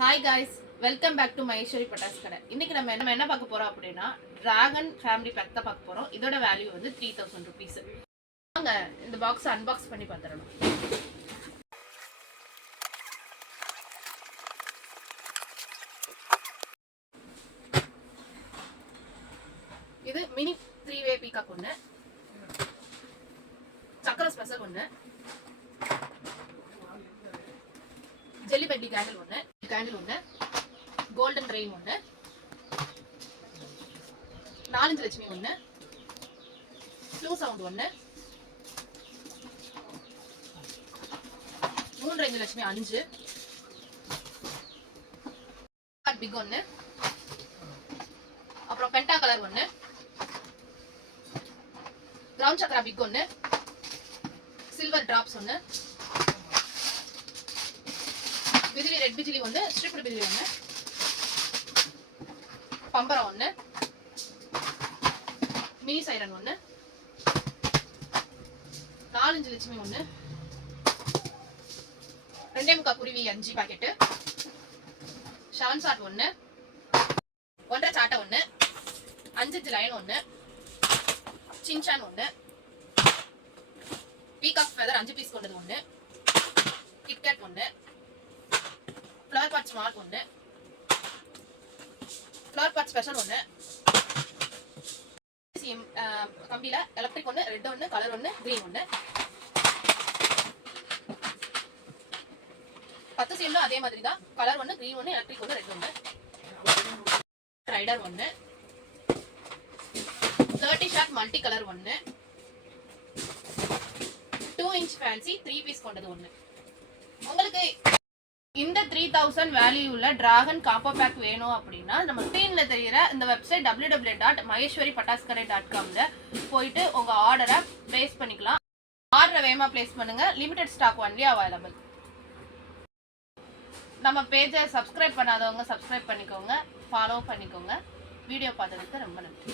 Hi guys, welcome back to Maheswari பட்டாஸ் கடை. இன்னைக்கு நம்ம என்ன பார்க்க போறோம் அப்படின்னா டிராகன் ஃபேமிலி பேக் தான் பார்க்க போறோம். இதோட வேல்யூ வந்து 3000 rupees. வாங்க இந்த பாக்ஸ் அன்பாக்ஸ் பண்ணி பார்த்துடலாம். இது மினி 3-way பீகாக் ஒன்று, சக்கரை ஸ்பெஷல் ஒன்று, ஜெல்லி பெட்டி கேண்டில் ஒன்று, கோல்டன் ரெயின் ஒன்று, 4 லட்சுமி ஒன்று, ப்ளூ சவுண்ட் ஒன்று, 3 லட்சுமி 5, பிக் ஒன்று, அப்புறம் பென்டா கலர் ஒன்று, கிரவுண்ட் சக்கரா பிக் ஒன்று, சில்வர் டிராப்ஸ் ஒன்று, பிஜிலி ரெட் பிஜிலி ஒன்று, ஸ்ட்ரிப்டு பிஜிலி ஒன்று, பம்பரம் ஒன்று, மினி சைரன் ஒன்று, 4 லட்சுமி ஒன்று, 2.25 குருவி 5 பாக்கெட்டு, 7 சாட் ஒன்று, 1.5 சாட்டை ஒன்று, 5 லைன் ஒன்று, சின்சான் ஒன்று, பீகாக் ஃபெதர் 5 பீஸ் கொண்டது ஒன்று, கிட்கேட் ஒன்று, ஃப்ளவர் பாட் ஸ்மார்ட் ஒன்று, ஃப்ளவர் பாட் ஸ்பெஷல் ஒன்று, கம்பியில எலக்ட்ரிக் ஒன்று, ரெட் ஒன்று, கலர் ஒன்று, கிரீன் ஒன்று, 10 சேலும் அதே மாதிரி தான். கலர் ஒன்று, கிரீன் ஒன்று, எலக்ட்ரிக் ஒன்று, ரெட் ஒன்று, ரைடர் ஒன்று, 30 ஷாட் மல்டி கலர் ஒன்று, 2 inch ஃபேன்சி 3 பீஸ் கொண்டது ஒன்று. உங்களுக்கு இந்த 3000 வேல்யூ உள்ள டிராகன் காம்போ பேக் வேணும் அப்படின்னா நம்ம ஸ்க்ரீன்ல தெரியுற இந்த வெப்சைட் www.maheshwaripataskadai.com போயிட்டு உங்க ஆர்டரை பிளேஸ் பண்ணிக்கலாம். ஆர்டரை வேகமா பிளேஸ் பண்ணுங்க. Limited stock only available. நம்ம பேஜை சப்ஸ்கிரைப் பண்ணாதவங்க சப்ஸ்கிரைப் பண்ணிக்கோங்க, ஃபாலோ பண்ணிக்கோங்க. வீடியோ பார்த்ததுக்கு ரொம்ப நன்றி.